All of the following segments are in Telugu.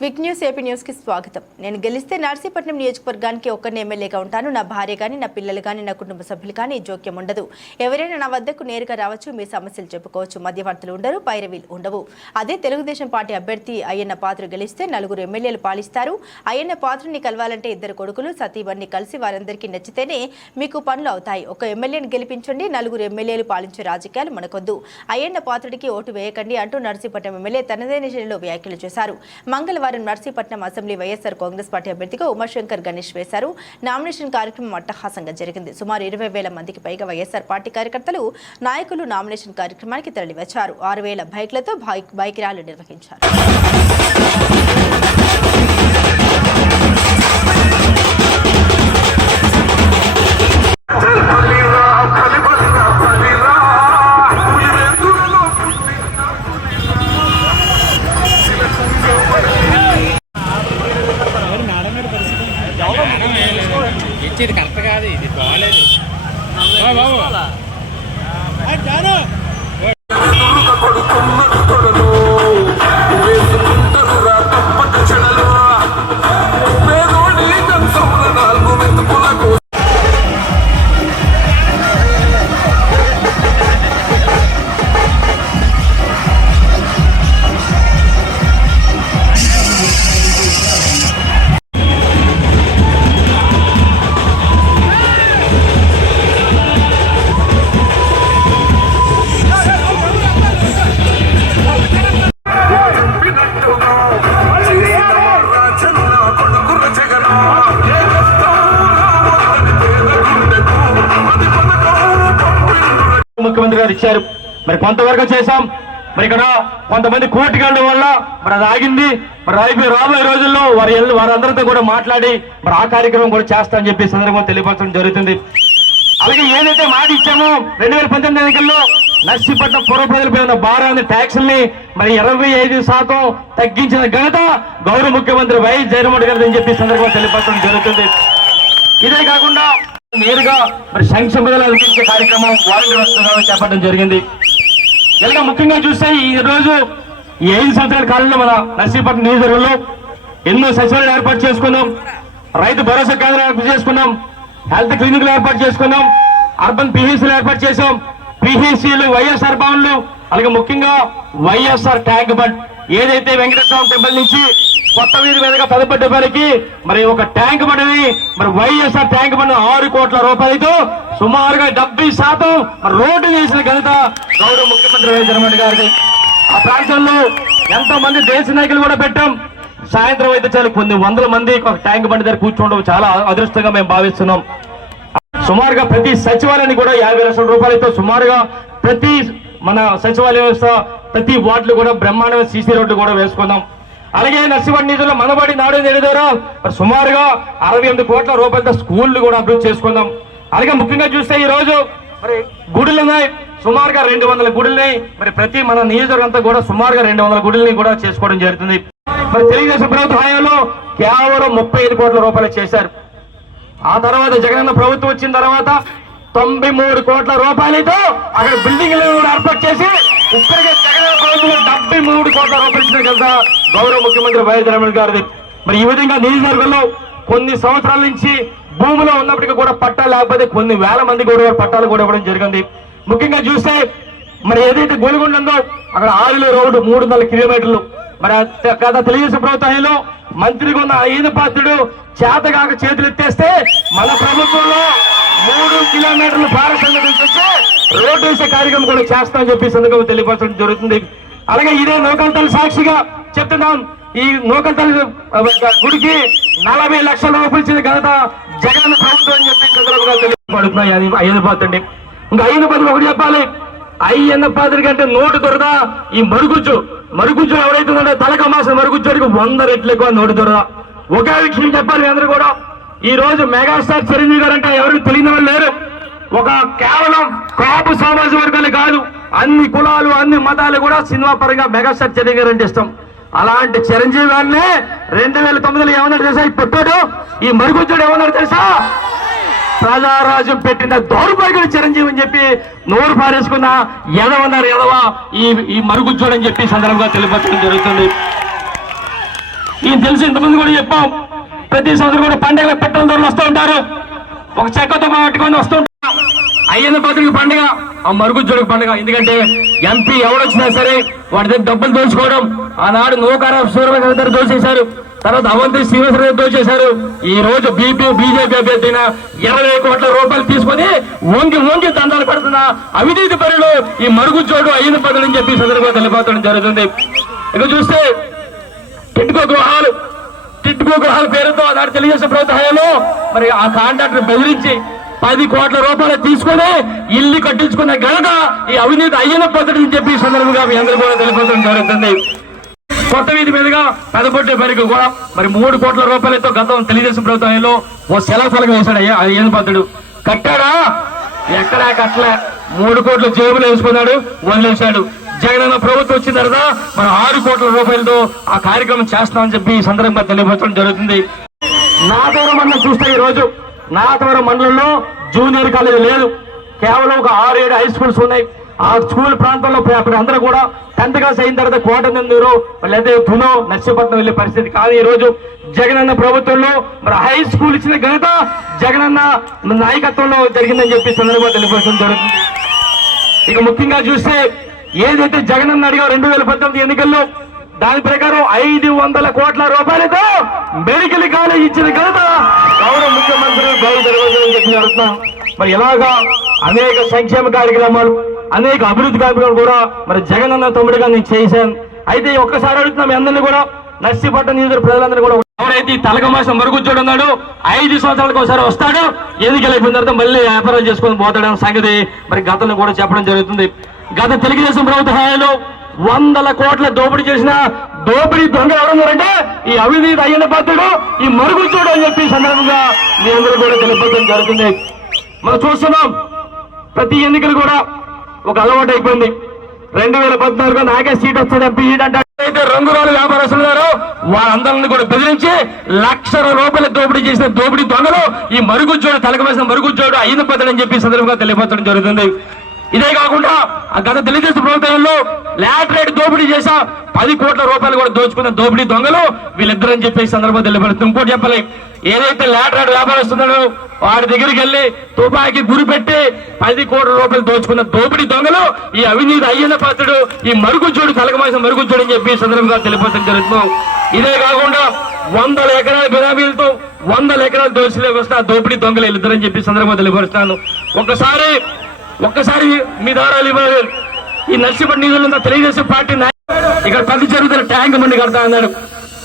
క్విక్ న్యూస్ ఏపీ న్యూస్ కి స్వాగతం. నేను గెలిస్తే నర్సీపట్నం నియోజకవర్గానికి ఒక్కరిని ఎమ్మెల్యేగా ఉంటాను. నా భార్య కానీ, నా పిల్లలు కానీ, నా కుటుంబ సభ్యులు కానీ జోక్యం ఉండదు. ఎవరైనా నా వద్దకు నేరుగా రావచ్చు, మీ సమస్యలు చెప్పుకోవచ్చు. మధ్యవర్తులు ఉండరు, పైరవీలు ఉండవు. అదే తెలుగుదేశం పార్టీ అభ్యర్థి అయ్యన్న పాత్ర గెలిస్తే 4 ఎమ్మెల్యేలు పాలిస్తారు. అయ్యన్న పాత్రని కలవాలంటే 2 కొడుకులు సతీవన్ని కలిసి వారందరికీ నచ్చితేనే మీకు పనులు అవుతాయి. ఒక ఎమ్మెల్యేని గెలిపించండి, 4 ఎమ్మెల్యేలు పాలించే రాజకీయాలు మనకొద్దు. అయ్యన్న పాత్రుడికి ఓటు వేయకండి అంటూ నర్సీపట్నం ఎమ్మెల్యే తనదైన శైలిలో వ్యాఖ్యలు చేశారు. మంగళవారం నర్సీపట్నం అసెంబ్లీ వైఎస్ఆర్ కాంగ్రెస్ పార్టీ అభ్యర్థిగా ఉమాశంకర్ గణేష్ వేశారు. నామినేషన్ కార్యక్రమం అట్టహాసంగా జరిగింది. సుమారు 20,000 మందికి పైగా వైఎస్ఆర్ పార్టీ కార్యకర్తలు, నాయకులు నామినేషన్ కార్యక్రమానికి తరలివచ్చారు. 6,000 బైక్లతో బైక్ ర్యాలీ నిర్వహించారు. ఇది కరెక్ట్ కాదు, ఇది బాగాలేదు బాబు. ముఖ్యమంత్రి గారు ఇచ్చారు. మరి కొంతవరకు చేశాం. మరి ఇక్కడ కొంతమంది కోర్టుకి వెళ్ళడం వల్ల మరి అది ఆగింది. మరి రాబోయే రోజుల్లో వారందరితో కూడా మాట్లాడి మరి ఆ కార్యక్రమం కూడా చేస్తామని చెప్పి సందర్భంగా తెలియపరచడం జరుగుతుంది. అలాగే ఏదైతే మాట ఇచ్చామో 2019 ఎన్నికల్లో నర్సీపట్నం పూర్వ ప్రజలపై ఉన్న భారాన్ని ట్యాక్సుల్ని మరి 25% తగ్గించిన ఘనత గౌరవ ముఖ్యమంత్రి వైఎస్ జగన్మోహన్ గారు అని చెప్పి సందర్భంగా తెలియపరచడం జరుగుతుంది. ఇదే కాకుండా నేరుగా మరి సంక్షేమ పథకాలు అందించే కార్యక్రమం వాలంటీర్ వ్యవస్థ చేపట్టడం జరిగింది. ఇలా ముఖ్యంగా చూస్తే ఈ రోజు ఈ 5 సంవత్సరాల కాలంలో మన నర్సీపట్నం నియోజకవర్గంలో ఎన్నో సచివాలయాలు ఏర్పాటు చేసుకున్నాం, రైతు భరోసా కేంద్రాలు ఏర్పాటు చేసుకున్నాం, హెల్త్ క్లినిక్లు ఏర్పాటు చేసుకున్నాం, అర్బన్ పిహెచ్సీలు ఏర్పాటు చేశాం, పిహెచ్సీలు, వైఎస్ఆర్ భవన్లు, అలాగే ముఖ్యంగా వైఎస్ఆర్ ట్యాంక్ బండ్ ఏదైతే వెంకటేశ్వర టెంపుల్ నుంచి కొత్త వీధి మీదుగా పెదపడ్డపల్లికి మరి ఒక ట్యాంక్ బండ్ని మరి వైఎస్ఆర్ ట్యాంక్ బండ్ 6 కోట్ల రూపాయలతో సుమారుగా 70% మరి రోడ్డు చేసిన ఘనత గౌరవ ముఖ్యమంత్రి వైఎస్ జగన్మోహన్ గారిది. ఆ ప్రాంతంలో ఎంతో మంది దేశ నాయకులు కూడా పెట్టాం. సాయంత్రం అయితే చాలు కొన్ని వందల మంది ఒక ట్యాంక్ బండ్ దగ్గర కూర్చోవడం చాలా అదృష్టంగా మేము భావిస్తున్నాం. సుమారుగా ప్రతి సచివాలయాన్ని కూడా 50 లక్షల రూపాయలతో సుమారుగా ప్రతి మన సచివాలయ వ్యవస్థ ప్రతి వార్డులు కూడా బ్రహ్మాండమైన సీసీ రోడ్లు కూడా వేసుకున్నాం. అలాగే నర్సీపట్నం నిధుల్లో మనబడి నాడు నేడు ద్వారా సుమారుగా 68 కోట్ల రూపాయలతో స్కూళ్లు కూడా అభివృద్ధి చేసుకున్నాం. అలాగే ముఖ్యంగా చూస్తే ఈ రోజు మరి గుడులు ఉన్నాయి, సుమారుగా 200 గుడుల్ని మరి ప్రతి మన నియోజకవర్గం అంతా కూడా సుమారుగా 200 గుడుల్ని కూడా చేసుకోవడం జరుగుతుంది. మరి తెలుగుదేశం ప్రభుత్వ హయాంలో కేవలం 35 కోట్ల రూపాయలు చేశారు. ఆ తర్వాత జగనన్న ప్రభుత్వం వచ్చిన తర్వాత 93 కోట్ల రూపాయలతో అక్కడ బిల్డింగ్లు కూడా ఏర్పాటు చేసి ఇప్పటికే జగనన్న ప్రభుత్వం 73 కోట్ల రూపాయలు ఇచ్చిన కదా గౌరవ ముఖ్యమంత్రి వైఎస్ జగన్మోహన్ గారిది. మరి ఈ విధంగా నియోజకవర్గంలో కొన్ని సంవత్సరాల నుంచి భూమిలో ఉన్నప్పటికీ కూడా పట్టాలు లేకపోతే కొన్ని వేల మంది కూడా పట్టాలు కూడా ఇవ్వడం జరిగింది. ముఖ్యంగా చూస్తే మరి ఏదైతే గోల్కొండ ఉందో అక్కడ ఆరులో రోడ్డు 300 కిలోమీటర్లు. మరి గత తెలుగుదేశం ప్రభుత్వంలో మంత్రిగా ఉన్న ఈయన పాత్రుడు చేతగాక చేతులు ఎత్తేస్తే మన ప్రభుత్వంలో 3 కిలోమీటర్లు పారసంగా రోడ్డు వేసే కార్యక్రమం కూడా చేస్తామని చెప్పి సందర్భంగా తెలియపరచడం జరుగుతుంది. అలాగే ఇదే నూకలతల్లి సాక్షిగా చెప్తున్నాం, ఈ నూకలతల్లి గుడికి 40 లక్షల రూపాయలు ఇచ్చిన ఘనత జగన్ ప్రభుత్వం అని చెప్పి సందర్భంగా తెలియపడుతున్నాయి. అయ్యన్న పాత్రండి. ఇంకా అయ్యన్న పాత్ర ఒకటి చెప్పాలి, అయ్యన్న పాత్ర కంటే నోటు దొరద ఈ మరుగుజ్జు ఎవరైతే ఉందో తలకమాసిన మరుగుజ్జుడికి 100 రెట్లు ఎక్కువ నోటు దొరద. ఒకే విషయం చెప్పాలి మీ అందరూ కూడా, ఈ రోజు మెగాస్టార్ చిరంజీవి గారు అంటే ఎవరికి తెలియని వాళ్ళు లేరు. ఒక కేవలం కాపు సామాజిక వర్గాలు కాదు, అన్ని కులాలు అన్ని మతాలు కూడా సినిమా పరంగా మెగాస్టార్ చిరంజీవి గారు అంటే ఇష్టం. అలాంటి చిరంజీవి గారిని 2009లో ఏమన్నాడు తెలుసా, ఈ పొట్టాడు ఈ మరుగుజ్జుడు ఏమన్నాడు తెలుసా, ప్రజారాజ్యం పెట్టిన దౌర్భాగ్యుడు చిరంజీవి అని చెప్పి నోరు పారేసుకున్న ఎదవన్నారు ఎదవ ఈ మరుగుజ్జోడని చెప్పి సందర్భంగా తెలియపరచడం జరుగుతుంది. ఈయన తెలిసి ఇంతమంది కూడా చెప్పాం. ప్రతి సంవత్సరం కూడా పండుగ పెట్టల ధరలు వస్తూ ఉంటారు, ఒక చెక్కతో పట్టుకొని వస్తూ ఉంటారు. అయ్యన్న పాత్రికి పండుగ, ఆ మరుగుజ్జుడికి పండుగ. ఎందుకంటే ఎంపీ ఎవడొచ్చినా సరే వాడి దగ్గర డబ్బులు దోచుకోవడం. ఆనాడు నూకారా సూర్యప్రకాశ్ దగ్గర దోచేశారు, తర్వాత అవంతి శ్రీనివాసరావు దోచేశారు. ఈ రోజు బీజేపీ అభ్యర్థి 20 కోట్ల రూపాయలు తీసుకొని వంగి దండాలు పెడుతున్న అవినీతి పనులు ఈ మరుగుజ్జోడు అయ్యన్న పనులు అని చెప్పి సందర్భంగా తెలియపోవడం జరుగుతుంది. ఇక చూస్తే టిట్కో గృహాల పేరుతో ఆనాడు తెలుగుదేశం ప్రభుత్వ హయాంలో మరి ఆ కాంట్రాక్టర్ బెదిరించి 10 కోట్ల రూపాయలు తీసుకుని ఇల్లు కట్టించుకున్న ఘనత ఈ అవినీతి అయ్యన్న పద్ధతి అని చెప్పి సందర్భంగా మీ అందరూ కూడా తెలియపోవడం జరుగుతుంది. కొత్త వీధి మీదుగా పెదపొట్టే వరకు కూడా మరి 3 కోట్ల రూపాయలతో గతం తెలుగుదేశం ప్రభుత్వంలో ఓ సెలవు ఫలకం వేశాడు అయ్యన్న పద్ధతుడు. కట్టాడా? ఎక్కడా కట్టలే. 3 కోట్ల జేబులు వేసుకున్నాడు, వదిలేశాడు. జగనన్న ప్రభుత్వం వచ్చిన తర్వాత మనం 6 కోట్ల రూపాయలతో ఆ కార్యక్రమం చేస్తామని చెప్పి ఈ సందర్భంగా తెలియపరచడం జరుగుతుంది. నాతవరం మండలం చూస్తే ఈ రోజు నాతవరం మండలంలో జూనియర్ కాలేజీ లేదు, కేవలం ఒక 6-7 హై స్కూల్స్ ఉన్నాయి. ఆ స్కూల్ ప్రాంతంలో అందరూ కూడా 10th క్లాస్ అయిన తర్వాత కోటనందూరు లేదా తునో నర్సీపట్నం వెళ్లే పరిస్థితి. కానీ ఈ రోజు జగనన్న ప్రభుత్వంలో మరి హై స్కూల్ ఇచ్చిన ఘనత జగనన్న నాయకత్వంలో జరిగిందని చెప్పి సందర్భంగా తెలియపరచడం జరుగుతుంది. ఇక ముఖ్యంగా చూస్తే ఏదైతే జగనన్న అడిగా 2019 ఎన్నికల్లో దాని ప్రకారం 500 కోట్ల రూపాయలతో మెడికల్ కాలేజ్ ఇచ్చిన ఘనత గౌరవ ముఖ్యమంత్రి గౌరవ చెప్పి జరుగుతున్నాం. మరి ఇలాగా అనేక సంక్షేమ కార్యక్రమాలు, అనేక అభివృద్ధి కార్యక్రమాలు కూడా మరి జగనన్న తమ్ముడిగా నేను చేశాను. అయితే ఒక్కసారి అడుగుతున్నాం మీ అందరినీ కూడా, నర్సీపట్నం నియోజక ప్రజలందరూ కూడా, ఎవరైతే తలక మాసం మరుగుజ్జోడు ఉన్నాడు 5 సంవత్సరాలకు ఒకసారి వస్తాడు, ఎన్నికలు అయిపోయిన తర్వాత మళ్ళీ వ్యాపారాలు చేసుకొని పోతాడన్న సంగతి మరి గతంలో కూడా చెప్పడం జరుగుతుంది. గత తెలుగుదేశం ప్రభుత్వ హయాంలో 100 కోట్ల దోపిడీ చేసిన దోపిడీ దొంగ ఎవరున్నారంటే ఈ అవినీతి అయ్యన్న పాత్రుడు, ఈ మరుగుజ్జోడు అని చెప్పి సందర్భంగా మీ అందరూ కూడా తెలియపడం జరుగుతుంది. మనం చూస్తున్నాం ప్రతి ఎన్నికలు కూడా ఒక అలవాటు అయిపోయింది. 2014 నాకే సీట్ వస్తుంది ఎంపీ సీట్ అంటే అయితే రంగురాలు వ్యాపారస్తులు గారు వాళ్ళందరినీ కూడా బెదిరించి 1,00,000 రూపాయల దోపిడీ చేసిన దోపిడీ దొంగలు ఈ మరుగుజ్జోడు తలకవేసిన మరుగుజ్జోడు అయ్యన్న పాత్రుడు అని చెప్పి సందర్భంగా తెలియపరచడం జరుగుతుంది. ఇదే కాకుండా గత తెలుగుదేశం ప్రభుత్వంలో లాటరేట్ దోపిడీ చేసా 10 కోట్ల రూపాయలు కూడా దోచుకున్న దోపిడీ దొంగలు వీళ్ళిద్దరని చెప్పి సందర్భంగా తెలియపడుతుంది. ఇంకోటి చెప్పాలి, ఏదైతే లాటరేట్ వ్యాపారస్తున్నాడో వాడి దగ్గరికి వెళ్ళి తుపాకీ గురి పెట్టి 10 కోట్ల రూపాయలు దోచుకున్న దోపిడీ దొంగలు ఈ అవినీతి అయ్యన్న పాత్రుడు, ఈ మరుగుజ్జోడు తలకమాసిన మరుగుజ్జోడు అని చెప్పి సందర్భంగా తెలియపడడం జరుగుతుంది. ఇదే కాకుండా 100 ఎకరాల బినామీలతో 100 ఎకరాలు దోషులకు వస్తే ఆ దోపిడీ దొంగలు వీళ్ళిద్దరని చెప్పి సందర్భంగా తెలియపరుస్తాను. ఒక్కసారి మీ దారాలు ఇవ్వాలి. ఈ నర్సీపట్నం నిధులు తెలుగుదేశం పార్టీ ఇక్కడ పది జరుగుతున్న ట్యాంక్ మండి కడతా అన్నాడు,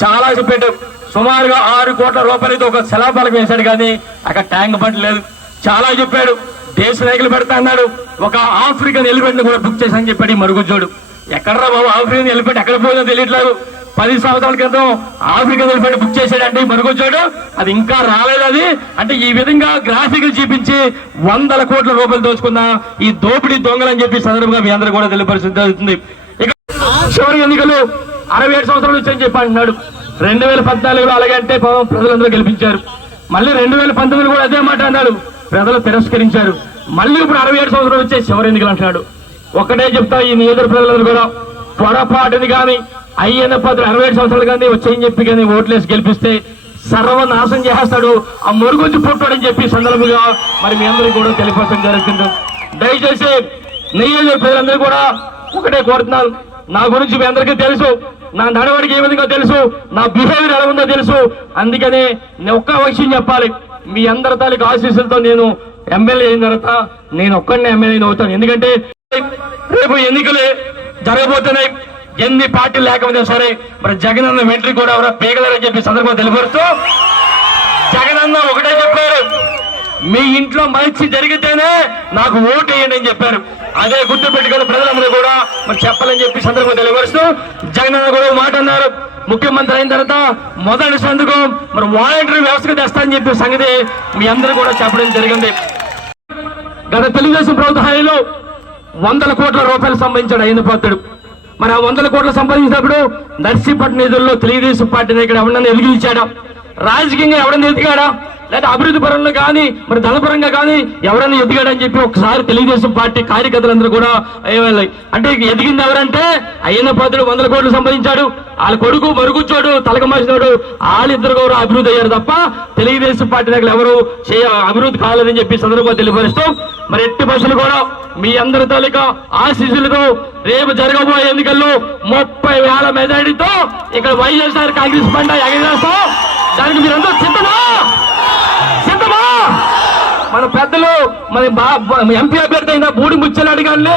చాలా చెప్పాడు. సుమారుగా 6 కోట్ల రూపాయలతో ఒక శిలాఫలకం వేశాడు, కానీ అక్కడ ట్యాంక్ బండ్ లేదు. చాలా చెప్పాడు, దేశ నాయకులు పెడతా అన్నాడు. ఒక ఆఫ్రికన్ ఎలిఫెంట్ ని కూడా బుక్ చేశానని చెప్పాడు ఈ మరుగుజ్జోడు. ఎక్కడరా బాబు ఆఫ్రికన్ ఎలిఫెంట్ ఎక్కడ పోయిందో తెలియట్లేదు. 10 సంవత్సరాల క్రితం ఆఫ్రికన్ ఎలిఫెంట్ బుక్ చేశాడంటే ఈ మరుగుజ్జోడు, అది ఇంకా రాలేదు. అది అంటే ఈ విధంగా గ్రాఫిక్లు చూపించి 100 కోట్ల రూపాయలు దోచుకున్న ఈ దోపిడీ దొంగలని చెప్పి సందర్భంగా మీ అందరూ కూడా తెలియపరిస్థితి జరుగుతుంది. ఇక చివరి ఎన్నికలు 67 సంవత్సరాలు వచ్చని చెప్పి అంటున్నాడు. 2014లో అలాగే అంటే ప్రజలందరూ గెలిపించారు. మళ్ళీ 2019 కూడా అదే మాట అన్నాడు, ప్రజలు తిరస్కరించారు. మళ్ళీ ఇప్పుడు 67 సంవత్సరాలు వచ్చే చివరి ఎన్నికలు అంటున్నాడు. ఒకటే చెప్తా, ఈ నియోజక ప్రజలందరూ కూడా పొరపాటుని కానీ అయ్యన్న పాత్రుడు 67 సంవత్సరాలు కానీ వచ్చేయని చెప్పి కానీ ఓట్లేసి గెలిపిస్తే సర్వనాశం చేస్తాడు, ఆ మురుగుంచి పుట్టాడని చెప్పి సందర్భంగా మరి మీ అందరికీ కూడా తెలియపరచడం జరుగుతుంది. దయచేసి నియోజక ప్రజలందరూ కూడా ఒకటే కోరుతున్నాను, నా గురించి మీ అందరికీ తెలుసు, నా నడవడికి ఏ విధంగా తెలుసు, నా బిహేవియర్ ఎలా ఉందో తెలుసు. అందుకనే నేను ఒక్క విషయం చెప్పాలి, మీ అందరి తాలూకు ఆశీస్సులతో నేను ఎమ్మెల్యే అయిన తర్వాత నేను ఒక్కడినే ఎమ్మెల్యే అవుతాను. ఎందుకంటే రేపు ఎన్నికలు జరగబోతున్నాయి, ఎన్ని పార్టీలు లేకపోతే సరే మరి జగనన్న వెంట్రీ కూడా ఎవరో పేగలరని చెప్పి సందర్భంగా తెలియపరుస్తూ జగనన్న ఒకటే చెప్పారు, మీ ఇంట్లో మంచి జరిగితేనే నాకు ఓటు వేయండి అని చెప్పారు. అదే గుర్తు పెట్టుకుని ప్రజలందరూ కూడా మరి చెప్పాలని చెప్పి సందర్భంగా తెలియపరుస్తూ జగనన్న కూడా మాట అన్నారు, ముఖ్యమంత్రి అయిన తర్వాత మొదటి సంతకం మరి వాలంటరీ వ్యవస్థకు తెస్తానని చెప్పి సంగతి మీ అందరూ కూడా చెప్పడం జరిగింది. గత తెలుగుదేశం ప్రభుత్వ హయాంలో 100 కోట్ల రూపాయలు సంపాదించాడు అయ్యన్న పాత్రుడు. మరి ఆ 100 కోట్లు సంపాదించినప్పుడు నర్సీపట్నం నిధుల్లో తెలుగుదేశం పార్టీ దగ్గర ఎవరన్నా ఎదిగించాడా? రాజకీయంగా ఎవడన్నా ఎదిగాడా? లేదా అభివృద్ధి పరంలో కానీ మరి ధనపరంగా కానీ ఎవరైనా ఎదిగాడని చెప్పి ఒకసారి తెలుగుదేశం పార్టీ కార్యకర్తలందరూ కూడా అంటే ఎదిగింది ఎవరంటే అయిన పదులు 100 కోట్లు సంపాదించాడు, వాళ్ళ కొడుకు మరుగుచ్చోడు తలకమాసినోడు వాళ్ళిద్దరు కూడా అభివృద్ధి అయ్యారు తప్ప తెలుగుదేశం పార్టీ దగ్గర ఎవరు అభివృద్ధి కాలేదని చెప్పి సందర్భంగా తెలియపరుస్తూ మరి ఎట్టి బస్సులు కూడా మీ అందరి తాలూకా ఆశీస్సులతో రేపు జరగబోయే ఎన్నికల్లో 30,000 మెజారిటీతో ఇక్కడ వైఎస్ఆర్ కాంగ్రెస్ పంట ఎగరేస్తాం. దానికి మీరందరూ సిద్ధమా? మన పెద్దలు మన ఎంపీ అభ్యర్థి అయిన బూడి ముచ్చలాడి గారిని